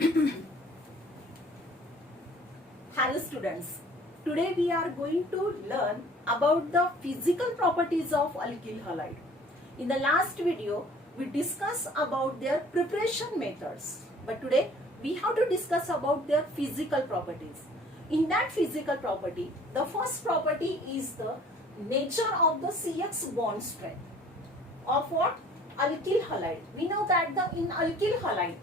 Hello students, today we are going to learn about the physical properties of alkyl halide. In the last video, we discussed about their preparation methods, but today we have to discuss about their physical properties. In that physical property, the first property is the nature of the CX bond strength of what? Alkyl halide. We know that in alkyl halide,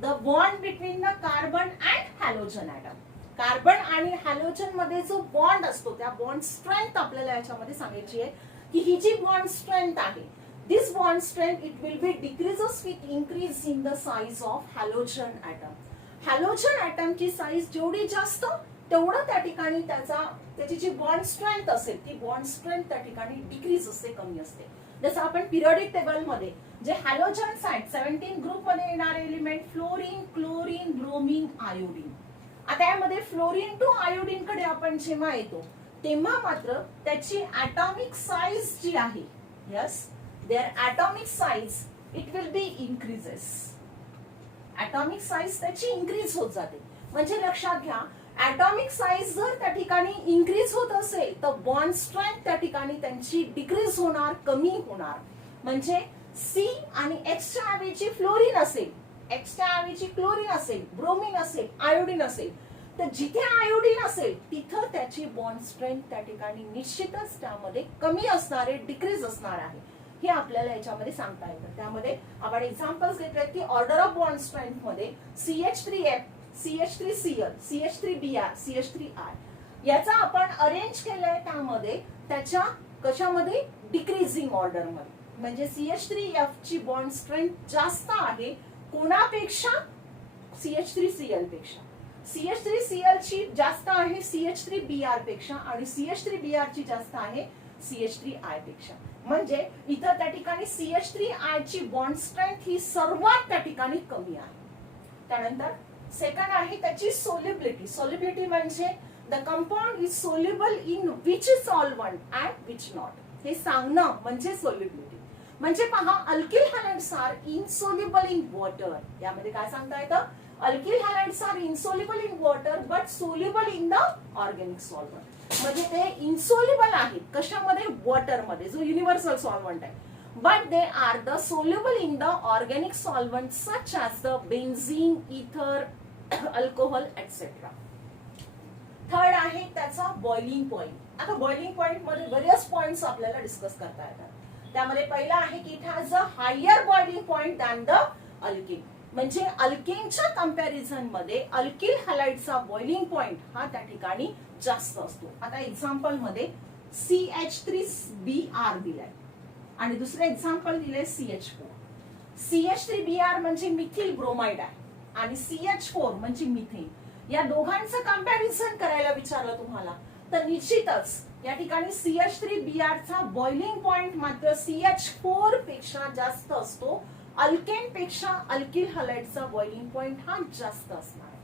the bond between the carbon and halogen atom. Carbon आणि halogen मध्ये जो bond असतो त्या bond strength आपल्याला याच्यामध्ये सांगायची आहे की ही जी बॉन्ड स्ट्रेंथ आहे this bond strength it will be decreases with increase in the size of halogen atom. Halogen ॲटमची साईज जेवढी जास्त तेवढं त्या ठिकाणी त्याची जी बॉन्ड स्ट्रेंथ असेल ती बॉन्ड स्ट्रेंथ त्या ठिकाणी डिक्रीज असते, कमी असते. जसं आपण पिरियडिक टेबल मध्ये जे हॅलोजन साइड 17 ग्रुप मध्ये येणारे element fluorine, chlorine, bromine, iodine. आता यामध्ये फ्लोरीन टू आयोडीन कडे आपण जेव्हा येतो तेव्हा मात्र त्याची ॲटॉमिक साइज जी आहे, yes, there atomic size it will be increases. Atomic size त्याची इन्क्रीज होत जाते. म्हणजे लक्षात घ्या, ॲटॉमिक साइज जर त्या ठिकाणी इन्क्रीज होत असेल तर बॉन्ड स्ट्रेंथ त्या ठिकाणी त्यांची डिक्रीज होणार, कमी होणार. म्हणजे सी आणि एक्सच्या ऐवजी फ्लोरीन असेल, एक्सच्या ऐवजी क्लोरीन असेल, ब्रोमीन असेल, आयोडीन असेल, तर जिथे आयोडीन असेल तिथं त्याची बॉन्ड स्ट्रेंथ त्या ठिकाणी निश्चितच त्यामध्ये कमी असणार आहे, डिक्रीज असणार आहे. हे आपल्याला याच्यामध्ये सांगता येतं. त्यामध्ये आपण एक्झाम्पल्स घेतले की ऑर्डर ऑफ बॉन्ड स्ट्रेंथ मध्ये CH3F, CH3Cl, CH3Br, CH3I याचा आपण अरेंज केलंय त्यामध्ये त्याच्या कशामध्ये डिक्रीजिंग ऑर्डर मध्ये. म्हणजे CH3F ची बॉन्ड स्ट्रेंथ जास्त आहे कोणापेक्षा? CH3Cl पेक्षा. CH3Cl ची जास्त आहे CH3Br पेक्षा आणि CH3Br ची जास्त आहे CH3I पेक्षा. म्हणजे इथं त्या ठिकाणी CH3I ची बॉन्ड स्ट्रेंथ ही सर्वात त्या ठिकाणी कमी आहे. त्यानंतर सेकंड आहे त्याची सोल्युबिलिटी. सोल्युबिलिटी म्हणजे the compound is soluble in which solvent and which not. हे सांगणं म्हणजे सोल्युबिलिटी. म्हणजे पहा, alkyl halides are insoluble in water. यामध्ये काय सांगता येतं? Alkyl halides are insoluble in water but soluble in the organic solvent. म्हणजे ते इनसोल्युबल आहेत कशामध्ये? वॉटर मध्ये, जो युनिव्हर्सल सॉल्व्हंट आहे. But they are the soluble in the organic solvent such as the benzene, इथर, अल्कोहोल एक्सेट्रा. थर्ड आहे त्याचा बॉइलिंग पॉइंट. आता बॉइलिंग पॉइंट मध्ये बरेच पॉइंट्स आपल्याला डिस्कस करता येतात. त्यामध्ये पहिला आहे की it has a higher boiling point than the alkane. म्हणजे अल्किनच्या कंपॅरिझन मध्ये अल्किल हॅलाइडचा बॉइलिंग पॉइंट हा त्या ठिकाणी जास्त असतो. आता एक्झाम्पल मध्ये CH3Br दिलाय आणि दुसरे एक्झाम्पल दिले CH4. CH3Br म्हणजे मिथिल ब्रोमाइड आहे आणि CH4 म्हणजे मिथेन. या दोघांचं कंपॅरिझन करायला विचारलं तुम्हाला तर निश्चितच या ठिकाणी CH3Br चा बॉइलिंग पॉइंट मात्र CH4 पेक्षा जास्त असतो. अल्केन पेक्षा अल्किल हॅलाइडचा बॉइलिंग पॉइंट हा जास्त असणार आहे.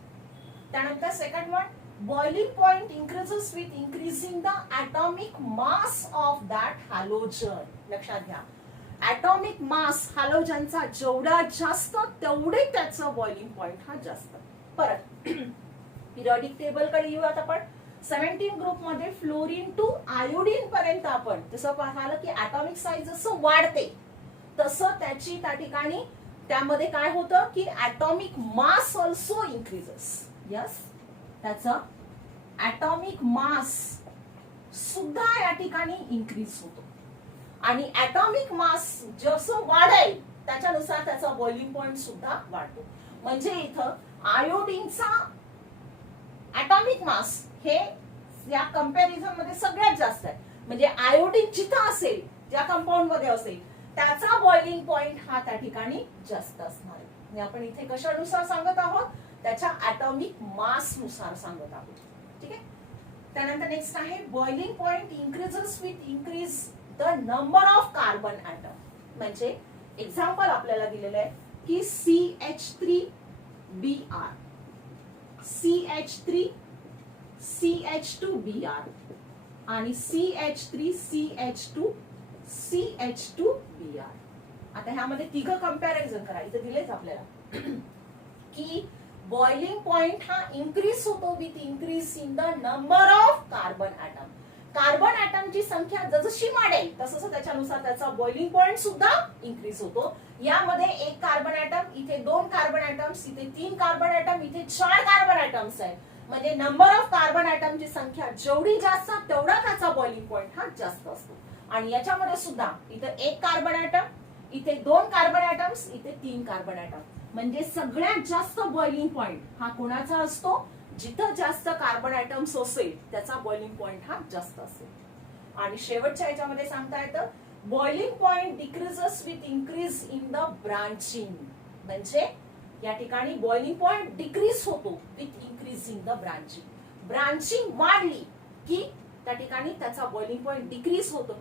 त्यानंतर second one, boiling point increases with increasing the atomic mass of that halogen. लक्षात घ्या, ॲटॉमिक मास हॅलोजनचा जेवढा जास्त तेवढे त्याचा बॉइलिंग पॉइंट हा जास्त. परत पिरियडिक टेबल कडे येऊयात आपण. 17 ग्रुप मध्ये फ्लोरीन टू आयोडीन पर्यंत आपण जसं पाहिलं की ॲटॉमिक साइज जसं वाढते तसं त्याची त्या ठिकाणी त्यामध्ये काय होतं की atomic mass also increases. Yes, त्याचा ॲटॉमिक मास सुद्धा या ठिकाणी इन्क्रीज होतो आणि ॲटॉमिक मास जसं वाढेल त्याच्यानुसार त्याचा बॉइलिंग पॉइंट सुद्धा वाढतो. म्हणजे इथं आयोडीनचा ॲटॉमिक मास हे या कंपॅरिझन मध्ये सगळ्यात जास्त आहे. म्हणजे आयोडीन जिथं असेल, ज्या कंपाऊंड मध्ये असेल त्याचा बॉइलिंग पॉइंट हा त्या ठिकाणी जास्त असणार आहे. आपण इथे कशानुसार सांगत आहोत? त्याच्या ॲटॉमिक मास नुसार सांगत आहोत. ठीक आहे. त्यानंतर नेक्स्ट आहे boiling point increases with increase the number of carbon atom. म्हणजे एक्झाम्पल आपल्याला दिलेलं आहे की CH3Br, CH3, CH2Br आणि CH3CH2CH2Br. आता ह्यामध्ये तिघ कंपॅरिझन करा. इथे दिलेच आपल्याला की बॉइलिंग पॉइंट हा इन्क्रीज होतो with increase in the number of carbon atom. Carbon ॲटमची संख्या जसजशी वाढेल तसं त्याच्यानुसार त्याचा बॉइलिंग पॉइंट सुद्धा इन्क्रीज होतो. यामध्ये एक कार्बन ॲटम, इथे 2 कार्बन ॲटम्स, इथे 3 कार्बन ॲटम, इथे 4 कार्बन ॲटम्स आहेत. म्हणजे नंबर ऑफ कार्बन ॲटमची संख्या जेवढी जास्त तेवढा त्याचा बॉइलिंग पॉइंट हा जास्त असतो. आणि याच्यामध्ये सुद्धा इथे 1 कार्बन ॲटम, इथे 2 कार्बन ॲटम्स, इथे 3 कार्बन ॲटम. म्हणजे सगळ्यात जास्त बॉइलिंग पॉइंट हा कोणाचा असतो? जिथं जास्त कार्बन ॲटम्स असेल त्याचा बॉइलिंग पॉइंट हा जास्त असेल. आणि शेवटच्या याच्यामध्ये सांगता येतं boiling point decreases with increase in the branching. म्हणजे या ठिकाणी बॉइलिंग पॉइंट डिक्रीज होतो with increase in the branching. Branching वाढली की त्या ठिकाणी त्याचा बॉइलिंग पॉइंट डिक्रीज होतो.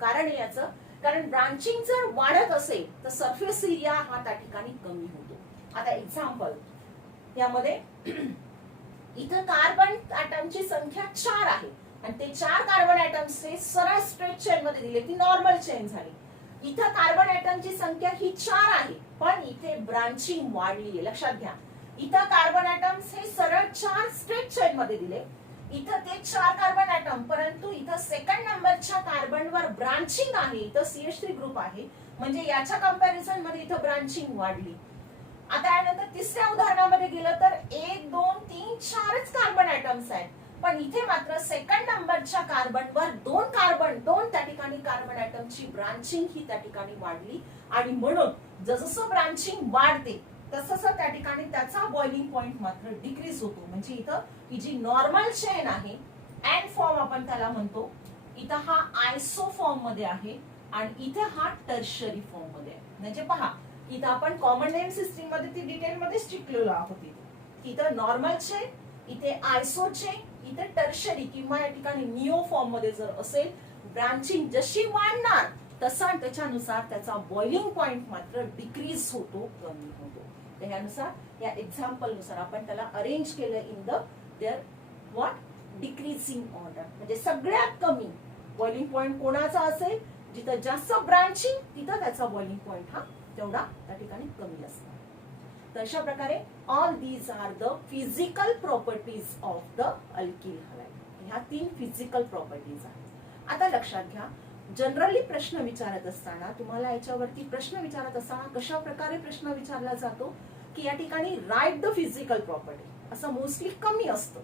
कारण ब्रांचिंग जर वाढत असेल तर सरफेस एरिया हा त्या ठिकाणी कमी होतो. आता एक्झाम्पल यामध्ये इथं कार्बन ॲटमची संख्या 4 आहे आणि ते 4 कार्बन ॲटम्स हे सरळ स्ट्रेट चेन मध्ये दिले, ती नॉर्मल चेन झाली. इथं कार्बन ॲटमची संख्या ही 4 आहे पण इथे ब्रांचिंग वाढली आहे. लक्षात घ्या, इथं कार्बन ॲटम्स हे सरळ 4 स्ट्रेट चेन मध्ये दिले, इथं ते 4 कार्बन ॲटम, परंतु इथं सेकंड नंबरच्या कार्बनवर ब्रांचिंग आहे, इथं CH3 ग्रुप आहे. म्हणजे याच्या कंपॅरिझन मध्ये इथं ब्रांचिंग वाढली. आता यानंतर तिसऱ्या उदाहरणामध्ये गेलं तर 1 2 3 4च कार्बन ॲटम्स आहेत पण इथे मात्र सेकंड नंबरच्या कार्बनवर 2 त्या ठिकाणी कार्बन ॲटमची ब्रांचिंग ही त्या ठिकाणी वाढली. आणि म्हणून जसं ब्रांचिंग वाढते तसं त्या ठिकाणी त्याचा बॉइलिंग पॉइंट मात्र डिक्रीज होतो. म्हणजे इथं ही जी नॉर्मल चेन आहे एन फॉर्म आपण त्याला म्हणतो, इथं हा आयसो फॉर्म मध्ये आहे आणि इथे हा टर्शरी फॉर्म मध्ये आहे. म्हणजे पहा इथं आपण कॉमन नेम सिस्टीम मध्ये ती डिटेल मध्ये शिकलेलो आहोत. इथं नॉर्मल चेन, इथे आयसो चेन, इथे टर्शरी किंवा या ठिकाणी निओ फॉर्म मध्ये जर असेल ब्रांचिंग जशी वाढणार तसा त्याच्यानुसार त्याचा बॉइलिंग पॉइंट मात्र डिक्रीज होतो, कमी होतो. त्यानुसार या एक्झाम्पल नुसार आपण त्याला अरेंज केलं in the there what decreasing order. म्हणजे सगळ्यात कमी बॉइलिंग पॉइंट कोणाचा असेल, जिथं जास्त ब्रांचिंग तिथं त्याचा बॉइलिंग पॉइंट हा तेवढा त्या ठिकाणी कमी असणार. तर अशा प्रकारे all these are the physical properties of the alkyl halide. ह्या 3 फिजिकल प्रॉपर्टीज आहेत. आता लक्षात घ्या, जनरली प्रश्न विचारत असताना तुम्हाला याच्यावरती प्रश्न विचारत असताना कशा प्रकारे प्रश्न विचारला जातो की या ठिकाणी राईट द फिजिकल प्रॉपर्टी असं मोस्टली कमी असतं,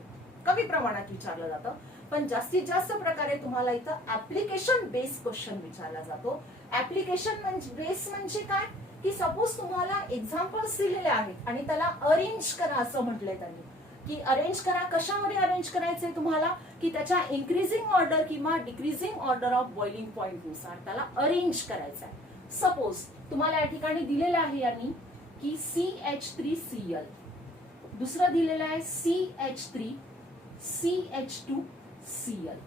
कमी प्रमाणात विचारलं जातं. पण जास्तीत जास्त प्रकारे तुम्हाला इथं ऍप्लिकेशन बेस्ड क्वेश्चन विचारला जातो. ऍप्लिकेशन बेस म्हणजे काय की सपोज तुम्हाला एक्झाम्पल्स दिलेले आहेत आणि त्याला अरेंज करा असं म्हटलंय त्यांनी की अरेंज करा. कशामध्ये अरेंज करायचंय तुम्हाला की त्याच्या इन्क्रीजिंग ऑर्डर किंवा decreasing order of boiling point नुसार त्याला अरेंज करायचं आहे. सपोज तुम्हाला या ठिकाणी दिलेलं आहे यांनी की CH3Cl, दुसरं दिलेलं आहे CH3CH2Cl,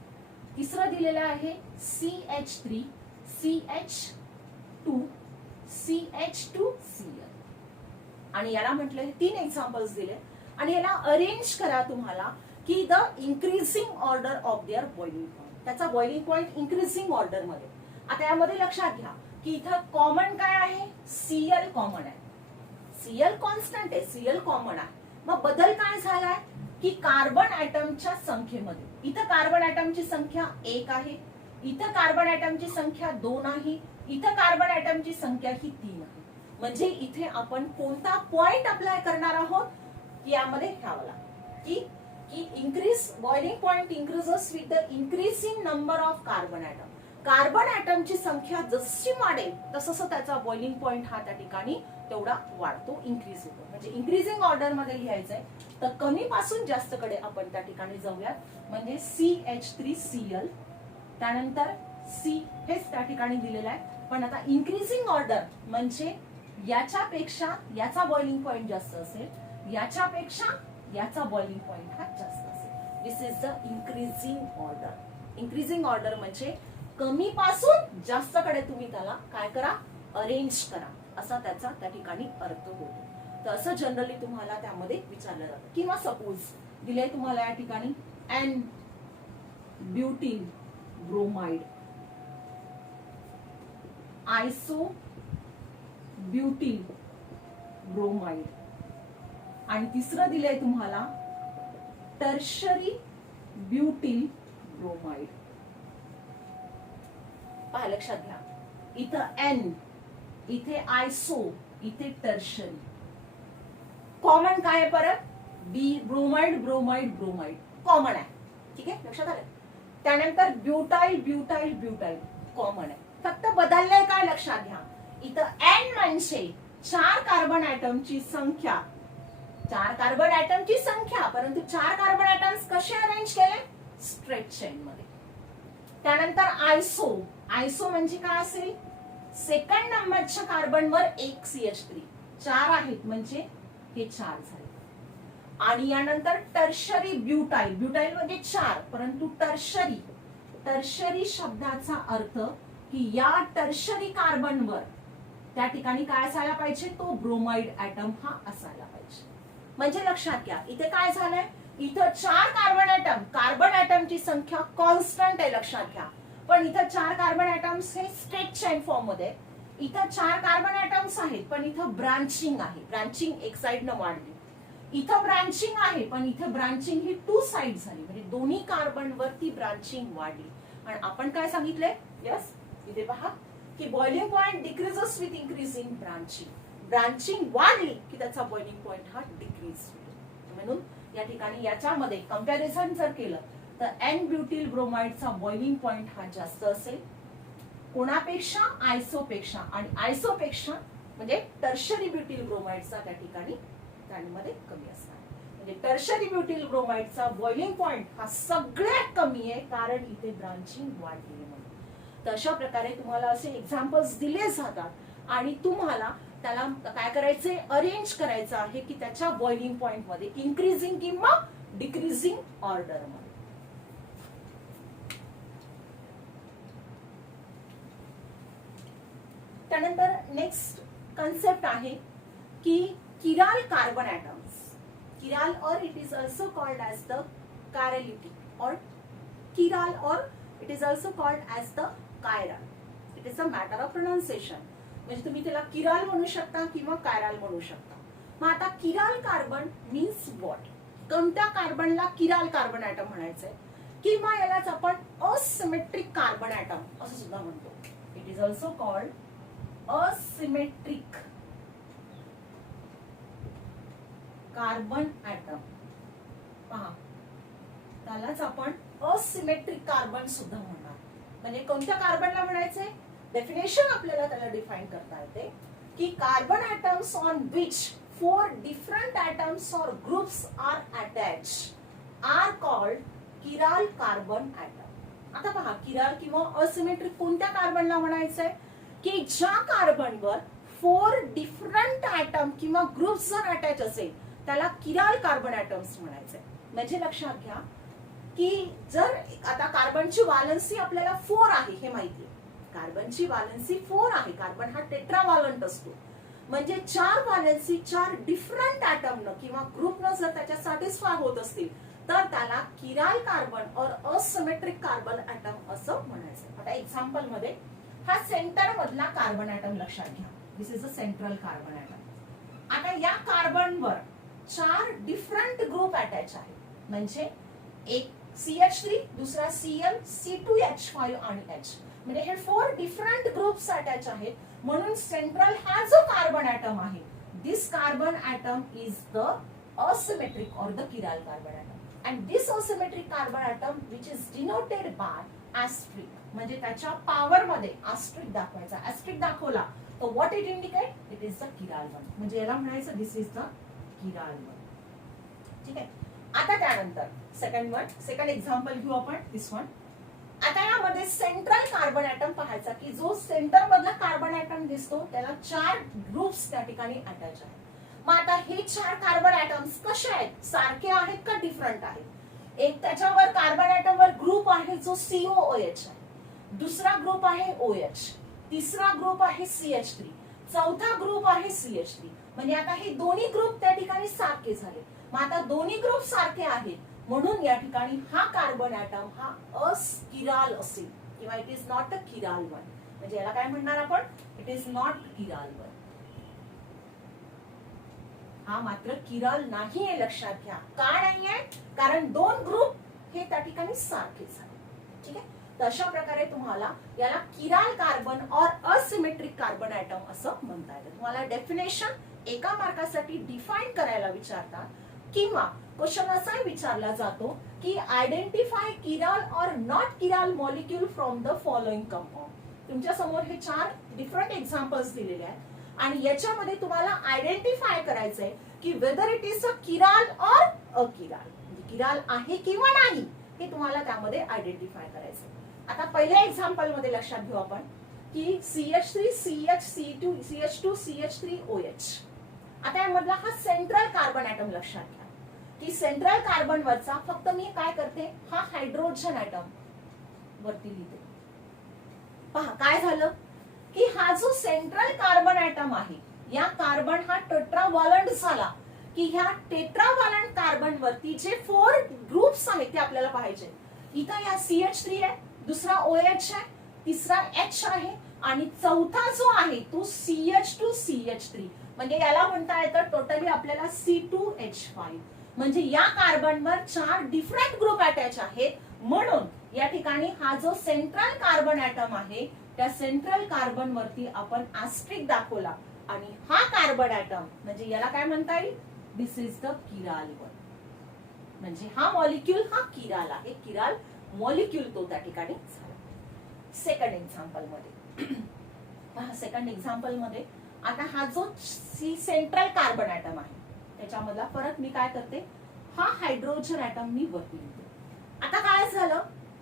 तिसरं दिलेलं आहे CH3CH2CH2Cl. आणि याला म्हटलंय 3 एक्झाम्पल्स दिले आणि याला अरेंज करा तुम्हाला की the increasing order of their boiling point, त्याचा बॉइलिंग पॉइंट इन्क्रीजिंग ऑर्डर मध्ये. आता यामध्ये लक्षात घ्या की इथं कॉमन काय आहे, Cl कॉमन आहे, Cl कॉन्स्टंट आहे, Cl कॉमन आहे. मग बदल काय झालाय की कार्बन ॲटमच्या संख्येमध्ये, इथं कार्बन ॲटमची संख्या 1 आहे, इथं कार्बन ॲटमची संख्या 2 आहे, इथं कार्बन ॲटमची संख्या ही 3 आहे. म्हणजे इथे आपण कोणता पॉइंट अप्लाय करणार आहोत की यामध्ये ह्यावाला की increase boiling point increases with the increasing number of carbon atom. Carbon ॲटमची संख्या जशी वाढेल तसं त्याचा बॉइलिंग पॉइंट हा त्या ठिकाणी तेवढा वाढतो, इन्क्रीज होतो. म्हणजे इन्क्रीजिंग ऑर्डर मध्ये लिहायचंय तर कमी पासून जास्त कडे आपण त्या ठिकाणी जाऊयात. म्हणजे CH3Cl, त्यानंतर C हेच त्या ठिकाणी दिलेलं आहे. पण आता इन्क्रीजिंग ऑर्डर म्हणजे याच्यापेक्षा याचा बॉइलिंग पॉइंट जास्त असेल, याच्यापेक्षा याचा बॉइलिंग पॉइंट हा जास्त असेल. This is the increasing order. Increasing order म्हणजे कमी पासून जास्त कडे तुम्ही त्याला काय करा, अरेंज करा, असा त्याचा त्या ठिकाणी अर्थ होतो. तर असं जनरली तुम्हाला त्यामध्ये विचारलं जातं. किंवा सपोज दिले तुम्हाला या ठिकाणी N butene bromide, isobutene bromide, आणि तिसरं दिलंय तुम्हाला टर्शरी ब्युटिल ब्रोमाइड. पहा लक्षात घ्या, इथं एन, इथे आयसो, इथे टर्शरी. कॉमन काय आहे परत? बी ब्रोमाइड ब्रोमाइड ब्रोमाइड कॉमन आहे. ठीक आहे, लक्षात आलं. त्यानंतर ब्युटाइल ब्युटाइल ब्युटाइल कॉमन आहे. फक्त बदललंय काय लक्षात घ्या, इथं एन म्हणजे 4 कार्बन ऍटमची संख्या, 4 कार्बन ऍटमची संख्या, परंतु 4 कार्बन ऍटम्स कसे अरेंज केले? स्ट्रेट चेन मध्ये. त्यानंतर आयसो, आयसो म्हणजे काय असेल? सेकंड नंबरच्या कार्बनवर एक CH3, 4 आहेत म्हणजे हे 4 झाले. आणि यानंतर टर्शरी ब्युटाइल, ब्युटाइल म्हणजे 4, परंतु टर्शरी, टर्शरी शब्दाचा अर्थ की या टर्शरी कार्बनवर त्या ठिकाणी काय असायला पाहिजे? तो ब्रोमाइड ऍटम हा असायला पाहिजे. म्हणजे लक्षात घ्या, इथे काय झालंय? इथं 4 कार्बन ऍटम, कार्बन ऍटमची संख्या कॉन्स्टंट आहे लक्षात घ्या, पण इथं 4 कार्बन ऍटम्स हे स्ट्रेट चेन फॉर्म मध्ये. इथं 4 कार्बन ऍटम्स आहेत पण इथं ब्रांचिंग आहे, ब्रांचिंग एक साइडनं वाढली. इथं ब्रांचिंग आहे पण इथं ब्रांचिंग ही 2 साइड झाली, म्हणजे दोन्ही कार्बन वरती ब्रांचिंग वाढली. आणि आपण काय सांगितलंय? यस, इथे पहा की boiling point decreases with increasing branching. Branching वाढली की त्याचा बॉइलिंग पॉइंट हा डिक्रीज होतो. म्हणून या ठिकाणी याच्यामध्ये कंपॅरिझन जर केलं तर एन ब्युटिल ब्रोमाइडचा बॉइलिंग पॉइंट हा जास्त असेल कोणापेक्षा? आयसोपेक्षा. आणि आयसोपेक्षा म्हणजे टर्शरी ब्युटिल ब्रोमाइडचा त्या ठिकाणी त्यामध्ये कमी असणार. म्हणजे टर्शरी ब्युटिल ब्रोमाइडचा बॉइलिंग पॉइंट हा सगळ्यात कमी आहे, कारण इथे ब्रांचिंग वाढली आहे म्हणून. तर अशा प्रकारे तुम्हाला असे एक्झाम्पल्स दिले जातात आणि तुम्हाला त्याला काय करायचंय? अरेंज करायचं आहे की त्याच्या बॉइलिंग पॉइंट मध्ये इन्क्रीजिंग किंवा डिक्रीजिंग ऑर्डर मध्ये. त्यानंतर नेक्स्ट कन्सेप्ट आहे की chiral carbon atoms. Chiral, or it is also called as the chirality, or chiral, or it is also called as the chiral. It is a matter of pronunciation. म्हणजे तुम्ही त्याला किराल म्हणू शकता किंवा कायराल म्हणू शकता. मग आता किराल कार्बन मीन्स व्हॉट? कोणत्या कार्बनला किराल कार्बन ऍटम म्हणायचंय? किंवा यालाच आपण असिमेट्रिक कार्बन ऍटम असं सुद्धा म्हणतो. It is also called asymmetric carbon atom. पहा, त्यालाच आपण असिमेट्रिक कार्बन सुद्धा म्हणणार. म्हणजे कोणत्या कार्बनला म्हणायचंय? डेफिनेशन आपल्याला त्याला डिफाइन करता येते की carbon atoms on which 4 different atoms or groups are attached are called chiral carbon atom. आता पहा, किराल किंवा असिमेट्रिक कोणत्या कार्बनला म्हणायचंय? की ज्या कार्बनवर 4 डिफरंट ऍटम किंवा ग्रुप्स जर अटॅच असेल त्याला किराल कार्बन ऍटम्स म्हणायचे. म्हणजे लक्षात घ्या की जर आता कार्बनची व्हॅलन्सी आपल्याला 4 आहे हे माहितीये, कार्बनची व्हॅलन्सी 4 आहे, कार्बन हा टेट्राव्हॅलंट असतो. म्हणजे 4 व्हॅलन्सी 4 डिफरंट ऍटमनं किंवा ग्रुपनं जर त्याच्या सॅटिस्फाय होत असतील तर त्याला किराल कार्बन और असिमेट्रिक कार्बन ऍटम असं म्हणायचं. आता एक्झाम्पल मध्ये हा सेंटर मधला कार्बन ऍटम लक्षात घ्या. This is a central carbon atom. आता या कार्बनवर 4 डिफरंट ग्रुप अटॅच आहेत. म्हणजे एक CH3, दुसरा Cl, C2H5 आणि H. म्हणजे हे 4 डिफरंट ग्रुप्स अटॅच आहेत. म्हणून सेंट्रल हा जो कार्बन ऍटम आहे, this carbon atom is the asymmetric or the chiral carbon atom. And this asymmetric carbon atom which is denoted by asterisk. म्हणजे त्याच्या पॉवर मध्ये asterisk दाखवायचा. asterisk दाखवला तर what it indicate? It is the chiral one. म्हणजे याला म्हणायचं this is the chiral one. ठीक आहे. आता त्यानंतर सेकंड एक्झाम्पल घेऊ आपण, दिस वन. आता यामध्ये सेंट्रल कार्बन ऍटम पाहायचा की जो सेंटर मधला कार्बन ऍटम दिसतो त्याला 4 ग्रुप्स त्या ठिकाणी अटॅच आहेत. मग आता हे 4 कार्बन ऍटम्स कसे आहेत? सारखे आहेत का डिफरंट आहेत? एक त्याच्यावर कार्बन ऍटम वर ग्रुप आहे जो COOH आहे, दुसरा ग्रुप आहे OH, तिसरा ग्रुप आहे CH3, चौथा ग्रुप आहे CH3. म्हणजे आता हे दोन्ही ग्रुप त्या ठिकाणी सारखे झाले. मग आता दोन्ही ग्रुप सारखे आहेत म्हणून या ठिकाणी हा कार्बन ऍटम हा अकिराल असेल किंवा it is not a किराल one. म्हणजे याला काय म्हणणार आपण? It is not किराल one. हा मात्र किराल नाही आहे, लक्षात घ्या. का नाहीये? कारण दोन ग्रुप हे त्या ठिकाणी सारखे झाले. ठीक आहे, तर अशा प्रकारे तुम्हाला याला किराल कार्बन और असिमेट्रिक कार्बन ऍटम असं म्हणता येतं. तुम्हाला डेफिनेशन एका मार्कासाठी डिफाईन करायला विचारतात, किंवा क्वेश्चन असा विचारला जातो की identify chiral or not chiral molecule from the following compound. तुमच्या समोर हे 4 डिफरंट एक्झाम्पल्स दिलेले आहेत आणि याच्यामध्ये तुम्हाला आयडेंटिफाय करायचंय की वेदर इट इज अ किराल और अकिराल, म्हणजे किराल आहे किंवा नाही हे तुम्हाला त्यामध्ये आयडेंटिफाय करायचंय. आता पहिल्या एक्झाम्पल मध्ये लक्षात घेऊ आपण की CH3 CH C2 CH2 CH3 OH. आता यामधला हा सेंट्रल कार्बन ऍटम लक्षात घ्या की सेंट्रल कार्बन वरचा फक्त मी काय करते, हा हायड्रोजन ऍटम वरती लिहिते. पहा काय झालं की हा जो सेंट्रल कार्बन ऍटम आहे, या कार्बन हा टेट्राव्हॅलंट झाला की ह्या टेट्राव्हॅलंट कार्बन वरती जे 4 ग्रुप्स आहेत ते आपल्याला पाहिजे. इथं या CH3 आहे, दुसरा OH आहे, तिसरा H आहे आणि चौथा जो आहे तो CH2 CH3, म्हणजे याला म्हणता येतं टोटली आपल्याला C2H5. म्हणजे या कार्बनवर 4 डिफरंट ग्रुप अटॅच आहेत. म्हणून या ठिकाणी हा जो सेंट्रल कार्बन ऍटम आहे त्या सेंट्रल कार्बन वरती आपण ऍस्ट्रिक दाखवला आणि हा कार्बन ऍटम म्हणजे याला काय म्हणता येईल, दिस इज द किराल वन. म्हणजे हा मॉलिक्यूल हा किराल आहे, किराल मॉलिक्यूल तो त्या ठिकाणी झाला. सेकंड एक्झाम्पल मध्ये सेकंड एक्झाम्पल मध्ये आता हा जो सेंट्रल कार्बन ऍटम आहे त्याच्यामधला फरक मी काय करते, हा हायड्रोजन ऍटम मी वरती लिहिते. आता काय झालं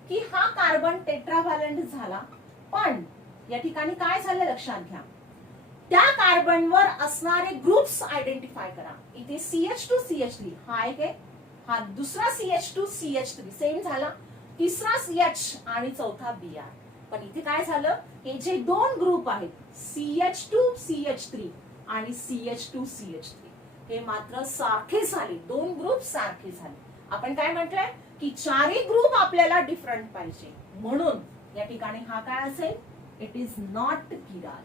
की हा कार्बन टेट्राव्हॅलंट झाला, पण या ठिकाणी काय झालं लक्षात घ्या, त्या कार्बनवर असणारे ग्रुप्स आयडेंटिफाय करा. इथे CH2 CH3 हा एक आहे, हा दुसरा CH2 CH3 सेम झाला, तिसरा CH आणि चौथा Br. पण इथे काय झालं, हे जे 2 ग्रुप आहेत CH2 CH3 आणि CH2 CH3 हे मात्र सारखे झाले, 2 ग्रुप सारखे झाले. आपण काय म्हटलंय की 4ही ग्रुप आपल्याला डिफरंट पाहिजे, म्हणून या ठिकाणी हा काय असेल, इट इज नॉट किराल.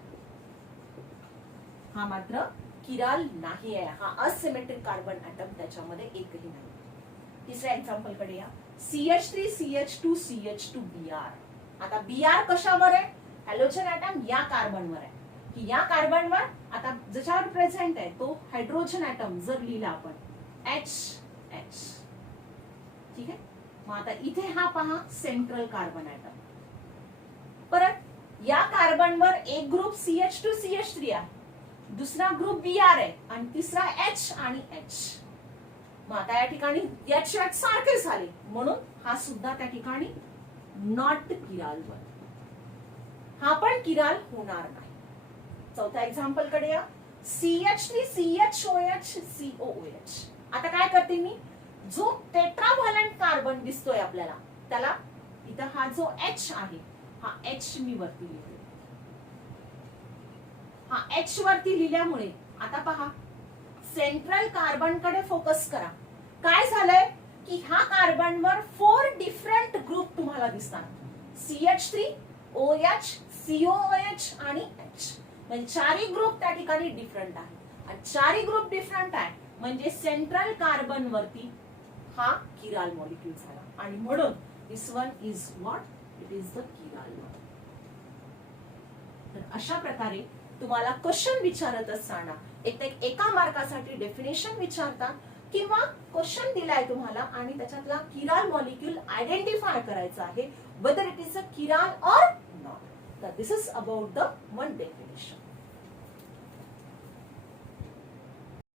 हा मात्र किराल नाही आहे, हा असिमेट्रिक कार्बन ऍटम त्याच्यामध्ये एकही नाही. तिसऱ्या एक्झाम्पल कडे या, CH3 CH2 CH2 Br. आता Br कशावर आहे, हॅलोजन ऍटम या कार्बनवर आहे, की या कार्बनवर आता ज्याच्यावर प्रेझेंट आहे तो हायड्रोजन ऍटम जर लिहिला आपण HH. ठीक आहे, मग आता इथे हा पहा सेंट्रल कार्बन ऍटम. परत या कार्बनवर एक ग्रुप CH2 CH3 आहे, दुसरा ग्रुप Br आहे आणि तिसरा H आणि H. मग आता या ठिकाणी H सारखे झाले, म्हणून हा सुद्धा त्या ठिकाणी नॉट किराल वन, हा पण किराल होणार नाही. चौथ्या एक्झाम्पल कडे या, CH3 CHOH COOH. आता काय करते मी, जो टेट्राव्हॅलंट कार्बन दिसतोय आपल्याला त्याला इथं हा जो H आहे हा H मी वरती लिहिते. हा H वरती लिहिल्यामुळे आता पहा सेंट्रल कार्बन कडे फोकस करा. काय झालंय की ह्या कार्बनवर 4 डिफरंट ग्रुप तुम्हाला दिसतात, CH3 OH COOH आणि H. म्हणजे 4ही ग्रुप त्या ठिकाणी डिफरंट आहे आणि 4ही ग्रुप डिफरंट आहे म्हणजे सेंट्रल कार्बन वरती हा किराल मॉलिक्यूल झाला आणि म्हणून this one is what, it is the chiral one. तर अशा प्रकारे तुम्हाला क्वेश्चन विचारत असताना एका मार्कासाठी डेफिनेशन विचारतात किंवा क्वेश्चन दिलाय तुम्हाला आणि त्याच्यातला किराल मॉलिक्यूल आयडेंटिफाय करायचा आहे, whether it is a kiral or not. That this is about the one definition.